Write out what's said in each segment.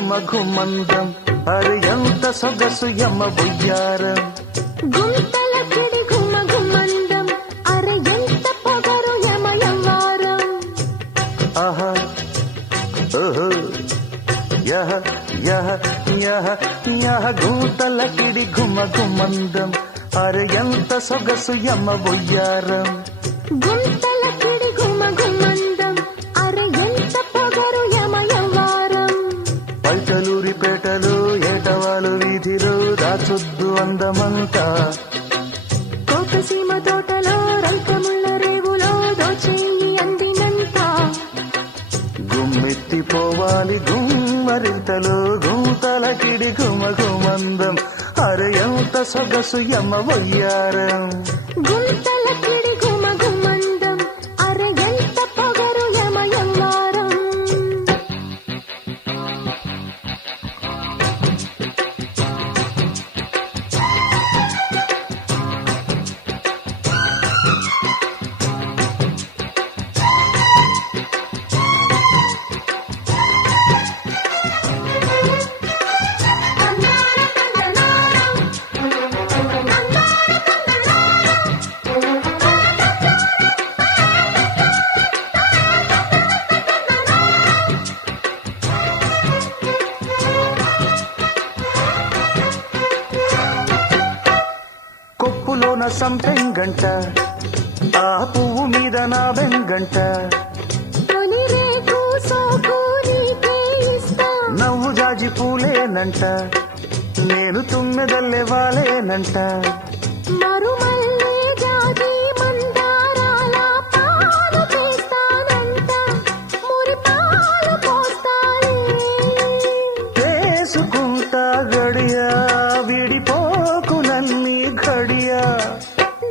ఘుమ ఘుమందం అరే ఎంత సొగసు యమ బుయ్యారం గుంతల కిడి ఘుమ ఘుమందం అరే ఎంత పొగరు యమ యవ్వారం ఆహా ఓహో యహ యహ యహ యహ గుంతల కిడి ఘుమ ఘుమందం అరే ఎంత సొగసు యమ బుయ్యారం గుంతల కిడి ఘుమ ఘుమందం అరే ఎంత పొగరు యమ యవ్వారం పల్టలూరి పేటలు ఏటవాలు వీధిలో దాచొద్దు అందమంతా కోకసీమ తోటలో రంకముళ్ళ రేవులో దోచేయి అందినంత గుమ్మెత్తిపోవాలి గుమ్మరింతలో గుంతల కిడి ఘుమ ఘుమందం అరే ఎంత సొగసు యమ వయ్యారం గుంతల కిడి ఘుమ ఘుమందం అరే ఎంత పొగరు యమ యవ్వారం కొప్పులోన సంపెంగంట ఆ పువ్వు మీద నా బెంగంట తొలి రేకు సోకు నీకే ఇస్తా నవ్వు జాజి పూలేనంట నేను తుమ్మెదల్లే వాలేనంట మరుమల్లె జాజి మందారాల పాలు చేస్తానంట మురి పాలు పోస్తానే చేసుకుంటా గడియా విడిపోకు నన్ని ఘడియా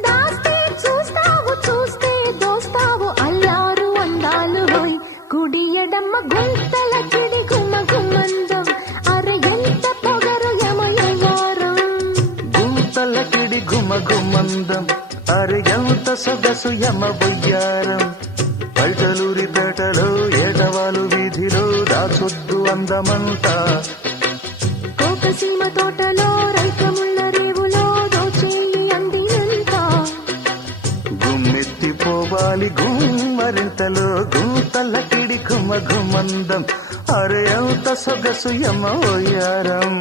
దాస్తే చూస్తావు చూస్తే దోస్తావు అల్లారు అందాలు హోయ్ కుడియడమ్మ గుంతల కిడి ఘుమ ఘుమందం అరే ఎంత పొగరు యమ యవ్వారం గుంతల కిడి ఘుమ ఘుమందం అరే ఎంత సొగసు యమ బొయ్యారం పల్టలూరి పేటలో ఏటవాలు వీధిలో దాచొద్దు అందమంతా కోకసీమ తోటలో రైకముళ్ళ రేవులో దోచేయి అందినంత గుమ్మెత్తిపోవాలి గుమ్మరింతలో గుంతల కిడి ఘుమ ఘుమందం అరే ఎంత సొగసు యమ వయ్యారం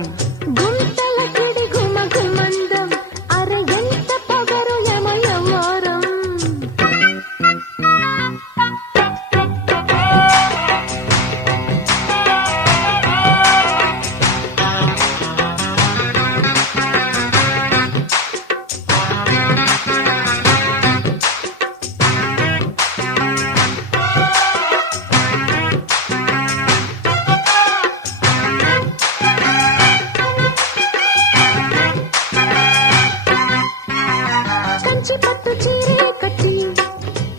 గుంతల కిడి ఘుమ ఘుమందం అరే ఎంత పొగరు యమ యవ్వారం కంచి పట్టు చీరే కట్టి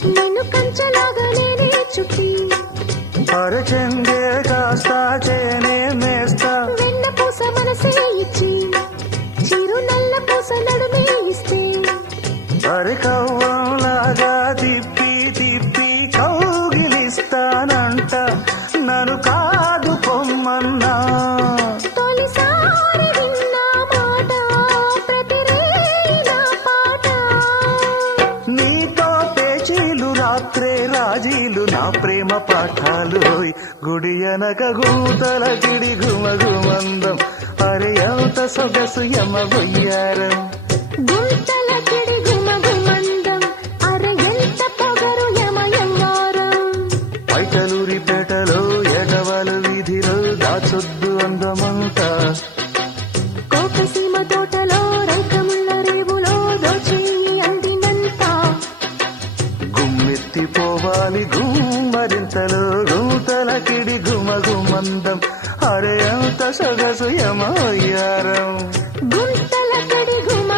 నేను కంచలాగా నేనే చుట్టి అరే చెంగే కాస్తా చేనే మేస్తా వెన్న పూస మనసే ఇచ్చి చిరు నల్ల పూస నడుమే ఇస్తే అరే కవ్వంలాగా తిప్పి తిప్పి కౌగిలిస్తానంట నన్ను కాదు పొమ్మన్నా తొలిసారి విన్న మాట ప్రతిరేయి నా పాట నీతో పేచీలు రాత్రే రాజీలు నా ప్రేమ పాఠాలు గుడి అనక గూతల గిడి ఘుమ ఘుమందం అరే ఎంత సొగసు యమ బొయ్యారం గుంతల కిడి ఘుమ ఘుమందం అరే ఎంత పొగరు యమ యవ్వారం పైటలూరి పేటలో ఏటవాలు వీధిలో దాచొద్దు అందమంతా కోకసీమ తోటలో రైకముళ్ళ రేవులో దోచేయి అందినంత గుమ్మెత్తిపోవాలి గుమ్మరింతలో గుంతల కిడి ఘుమ ఘుమందం అరే ఎంత సొగసు యమ వయ్యారం గుంతల కిడి ఘుమ